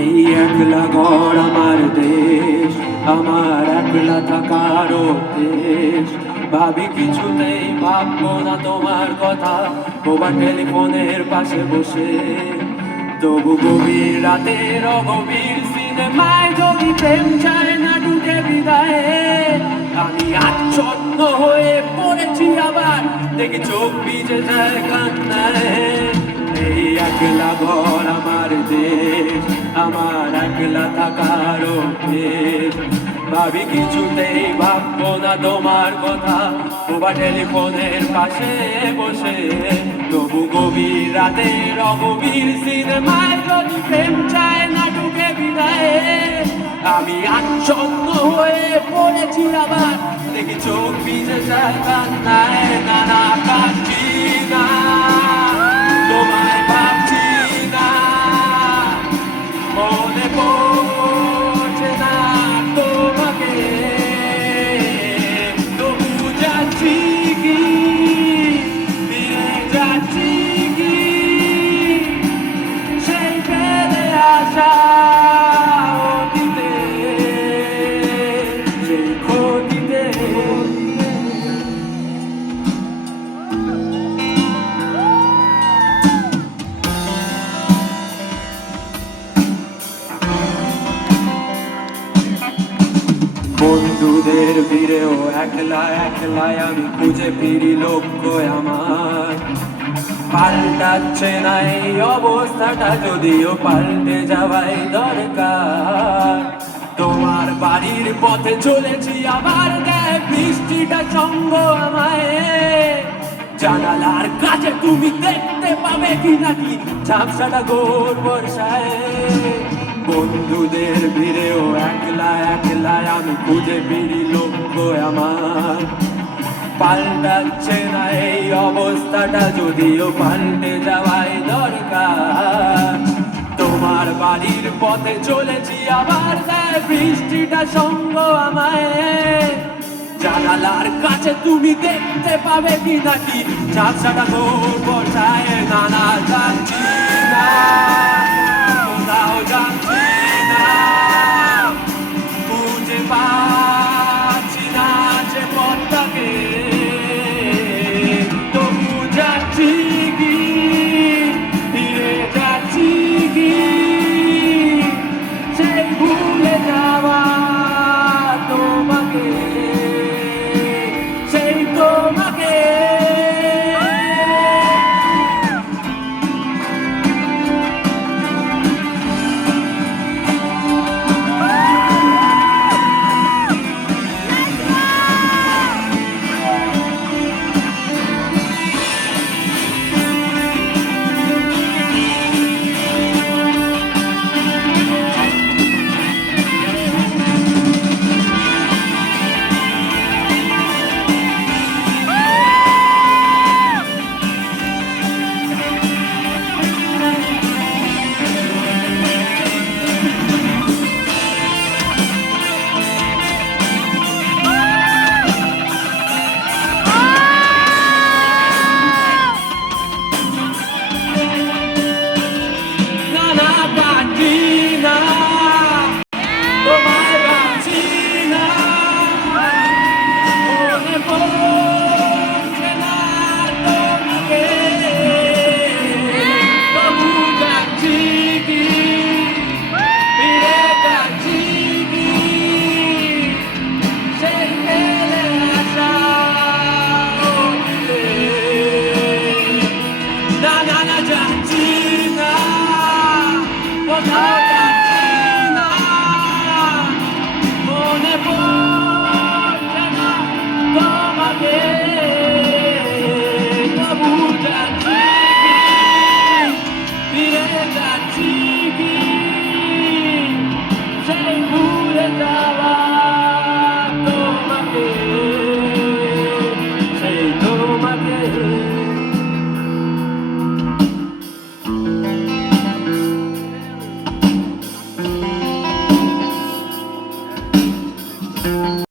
এই একলা ঘর আমার দেশ, আমার একলা থাকার দেশ। ভাবি কিছুতেই ভাববো না তোমার কথা, তোমার টেলিফোনের পাশে বসে। তবু গভীর রাতের অগভীর সিনেমায় যদি প্রেম চায় না ঢুকে বিদায়ে, আমি আচ্ছন্ন হয়ে পড়েছি আবার, দেখি চোখ ভিজে যায় কান্নায়। এই একলা ঘর আমার দেশ, আমার একলা থাকার অভ্যেস। ভাবি কিছুতেই ভাববো না তোমার কথা, তোমার টেলিফোনের পাশে বসে। তবু গভীর রাতের অগভীর সিনেমায় যদি প্রেম চায় না ঢুকে বিদায়ে, আমি আচ্ছন্ন হয়ে পড়েছি আবার, দেখি চোখ ভিজে যায় কান্নায়। নানা কাঁদছি না, তোমায় ভাবছি না, মনে পড়ছে না তোমাকে। তবু যাচ্ছি কি, ফিরে যাচ্ছি কি, সেই ফেলে আসা অতীতে, সেই ক্ষতিতে। বন্ধুদের ভিড়েও একলা একলাই আমি খুঁজে ফিরি লক্ষ্য আমার। পাল্টাচ্ছে না এই অবস্থাটা, যদিও পাল্টে যাওয়াই দরকার। তোমার বাড়ির পথে চলেছি আবার, গায়ে বৃষ্টিটা সঙ্গ আমায়। জানালার কাছে তুমি দেখতে পাবে কি নাকি ঝাপসাটা ঘোর বর্ষায়। বন্ধুদের ভিড়েও একলা একলাই আমি খুঁজে ফিরি লক্ষ্য আমার। পাল্টাচ্ছে না এই অবস্থাটা, যদিও পাল্টে যাওয়াই দরকার। তোমার বাড়ির পথে চলেছি আবার, গায়ে বৃষ্টিটা সঙ্গ আমায়। জানালার কাছে তুমি দেখতে পাবে কি নাকি ঝাপসাটা ঘোর বর্ষায়। নানা যাচ্ছি না, কোথাও যাচ্ছি না, খুঁজে পা